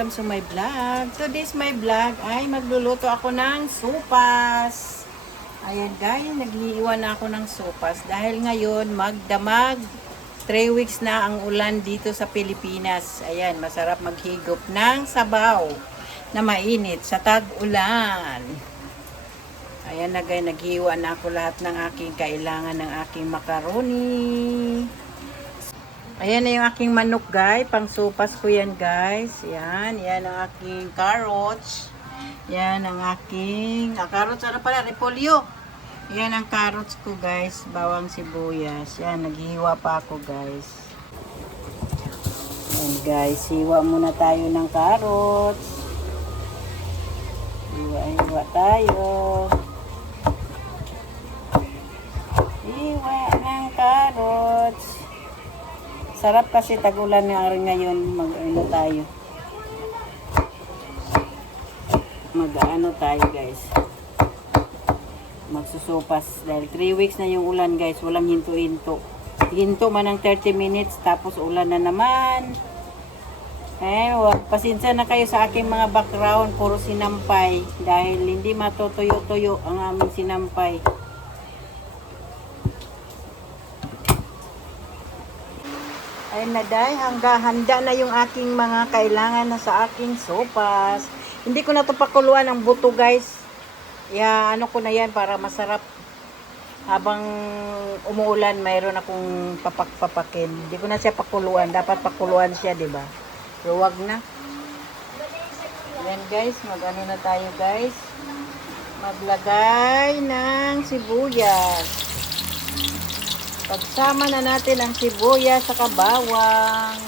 welcome to my vlog. Today's my vlog ay magluluto ako ng sopas. Ayan guys, nag-iiwan ako ng sopas dahil ngayon magdamag 3 weeks na ang ulan dito sa Pilipinas. Ayan, masarap maghigop ng sabaw na mainit sa tag-ulan. Ayan na guys, naghiwa na ako lahat ng aking kailangan ng aking macaroni. Ayan na yung aking manok guys, pang sopas ko yan guys. Yan ang aking carrots. Yan ang aking, carrots ano pala, repolyo. Yan ang carrots ko guys, bawang sibuyas. Yan, naghihiwa pa ako guys. Yan guys, hiwa muna tayo ng carrots. Hiwa tayo. Hiwa ng carrots. Sarap kasi tag-ulan ngayon, mag-ano tayo guys, magsusopas dahil 3 weeks na yung ulan guys, walang hinto-hinto man ng 30 minutes tapos ulan na naman. Pasensya na kayo sa aking mga background, puro sinampay dahil hindi matutuyo-tuyo ang aming sinampay. Ayun na dahil, handa na yung aking mga kailangan na sa aking sopas. Hindi ko na ito pakuluan ang buto guys. Ano ko na yan para masarap. Habang umuulan, mayroon akong papakin. Hindi ko na siya pakuluan. Dapat pakuluan siya, di ba? Pero wag na. Yan guys, mag-ano na tayo guys. Maglagay ng sibuyas. Pagsama na natin ang sibuyas sa bawang.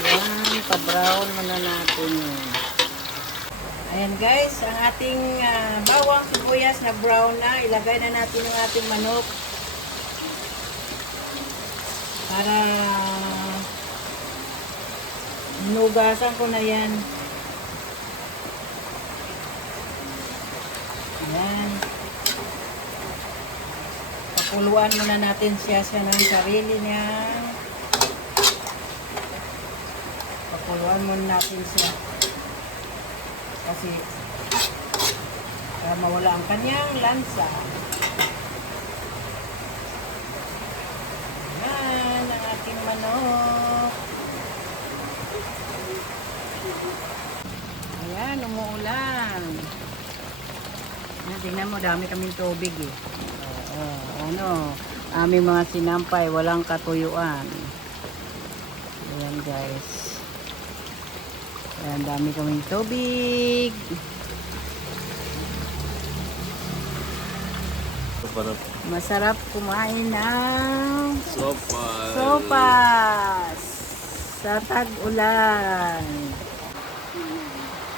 Ayan, pa-brown muna natin yun. Ayan guys, ang ating bawang sibuyas na brown na, ilagay na natin yung ating manok para hinugasan ko na yan. Ayan, pakuluan muna natin siya ng sarili niya. Pakuluan muna natin siya kasi para mawala ang kanyang lansa. Ayan ang aking manok. Ayan, umuulan. Ayan, tingnan mo, dami kaming tubig eh. Aming mga sinampay, walang katuyuan. Ayan guys. Ayan, dami kaming tubig. Masarap kumain ng sopas sa tag-ulan.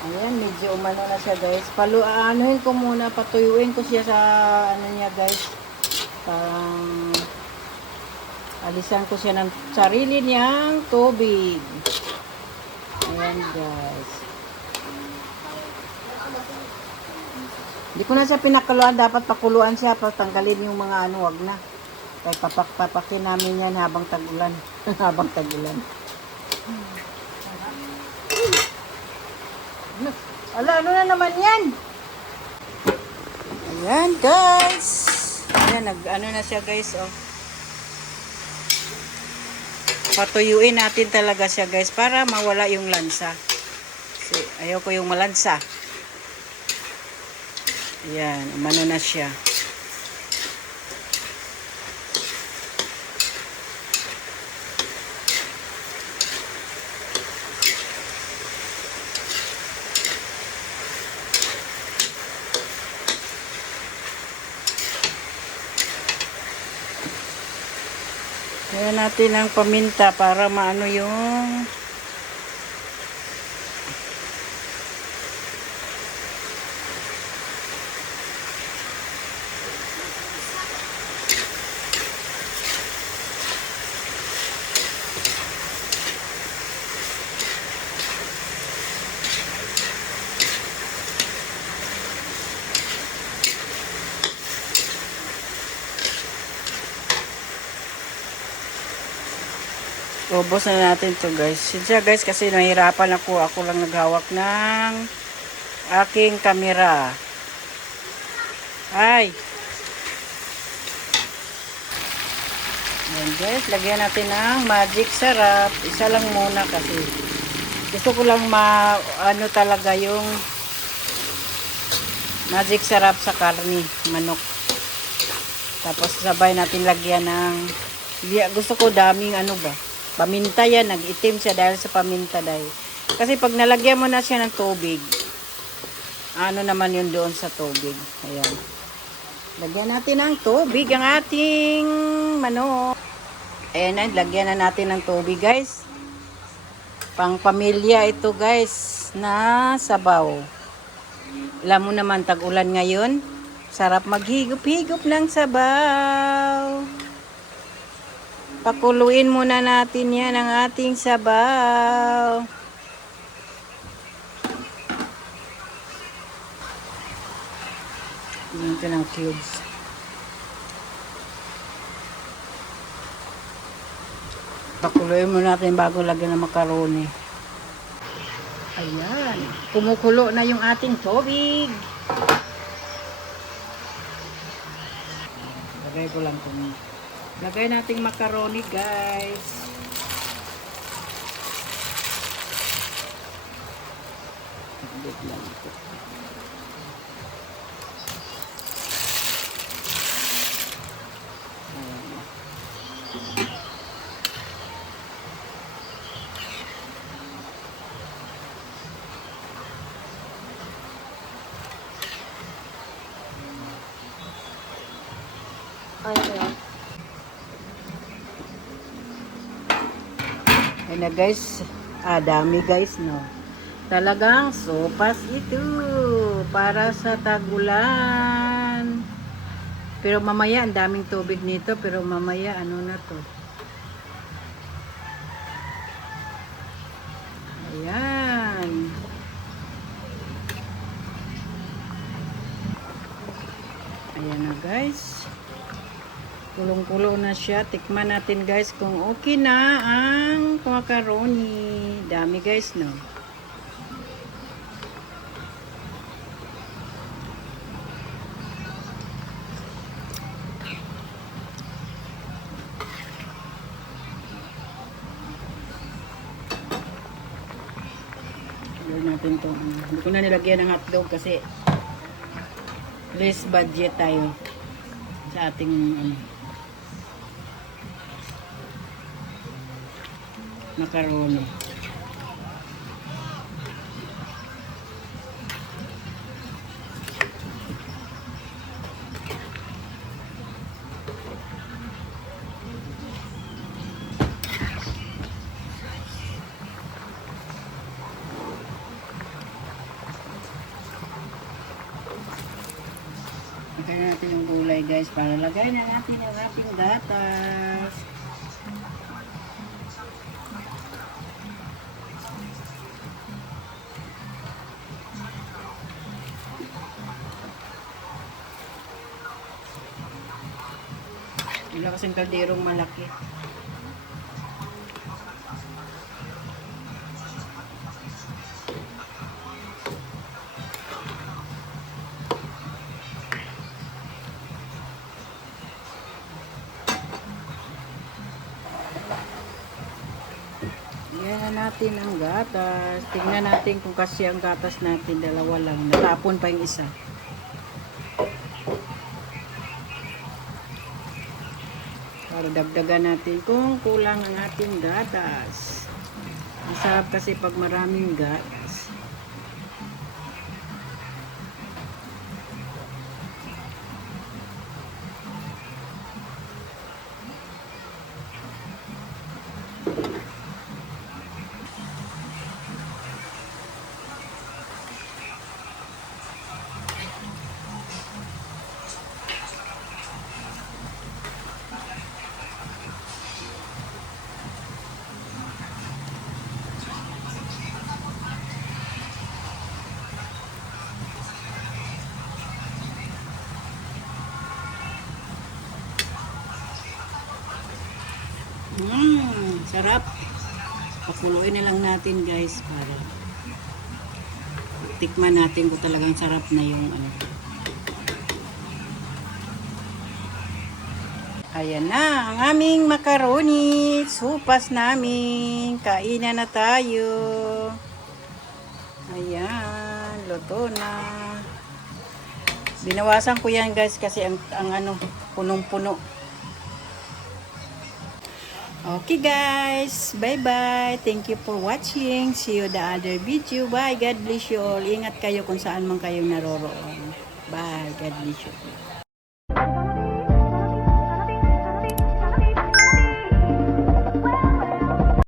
Ayan, medyo umano na siya guys. Anuhin ko muna, patuyuin ko siya sa ano niya guys. Parang alisan ko siya ng sarili niyang tubig. Ayan guys. Hindi ko na siya pinakuluan. Dapat pakuluan siya. Patanggalin yung mga wag na. Kaya papakin namin yan habang tag-ulan. Habang tag-ulan. Ala, ano na naman yan? Ayan guys. Ayan, ano na siya guys. Oh. Patuyuin natin talaga siya guys para mawala yung lansa. Kasi ayaw ko yung malansa. Ayan, umano na siya. Ayan natin ang paminta para maano yung Ubos na natin to guys. Sinsya guys kasi nahihirapan ako. Ako lang naghawak ng aking kamera. Ay! Ayan guys, lagyan natin ng magic sarap. Isa lang muna kasi gusto ko lang ano talaga yung magic sarap sa karni, manok. Tapos sabay natin lagyan ng gusto ko daming ano ba, paminta yan, nag-itim siya dahil sa paminta dahil. Kasi pag nalagyan mo na siya ng tubig, ano naman yun doon sa tubig. Ayan. Lagyan natin ng tubig ang ating manok. Ayan na, lagyan na natin ng tubig guys. Pang pamilya ito guys, na sabaw. Alam mo naman, tag-ulan ngayon. Sarap maghigop-higop ng sabaw. Pakuluin muna natin yan ang ating sabaw. Ito ng cubes. Pakuluin muna natin bago lagyan ng macaroni. Ayan. Kumukulo na yung ating tubig. Lagay ko lang kung lagay nating macaroni guys. Bit lang ito. Ayan na guys, dami guys no. Talagang sopas ito para sa tagulan. Pero mamaya ang daming tubig nito, pero mamaya ano na to. Ayan. Ayan na guys. Kulong-kulo na siya. Tikman natin guys kung okay na ang macaroni. Dami guys no. Gawin natin to. Hindi ko na nilagyan ng hotdog kasi less budget tayo sa ating macaroni. Lagyan natin yung gulay guys para lagay na natin yung ating gatas. Wala kasing kalderong malaki. Yan natin ang gatas. Tingnan natin kung kasi ang gatas natin. Dalawa lang. Natapon pa yung isa. Para dagdagan natin kung kulang ang ating gatas. Masarap kasi pag maraming gatas. Sarap. Pakuluin na lang natin guys para tikman natin kung talagang sarap na yung ano. Ayan na ang aming macaroni. Supas namin. Kainan na tayo. Ayan. Luto na. Binawasan ko yan guys kasi ang ano, punong-puno. Okay guys. Bye-bye. Thank you for watching. See you the other video. Bye. God bless you all. Ingat kayo kung saan man kayo naroroon. Bye. God bless you.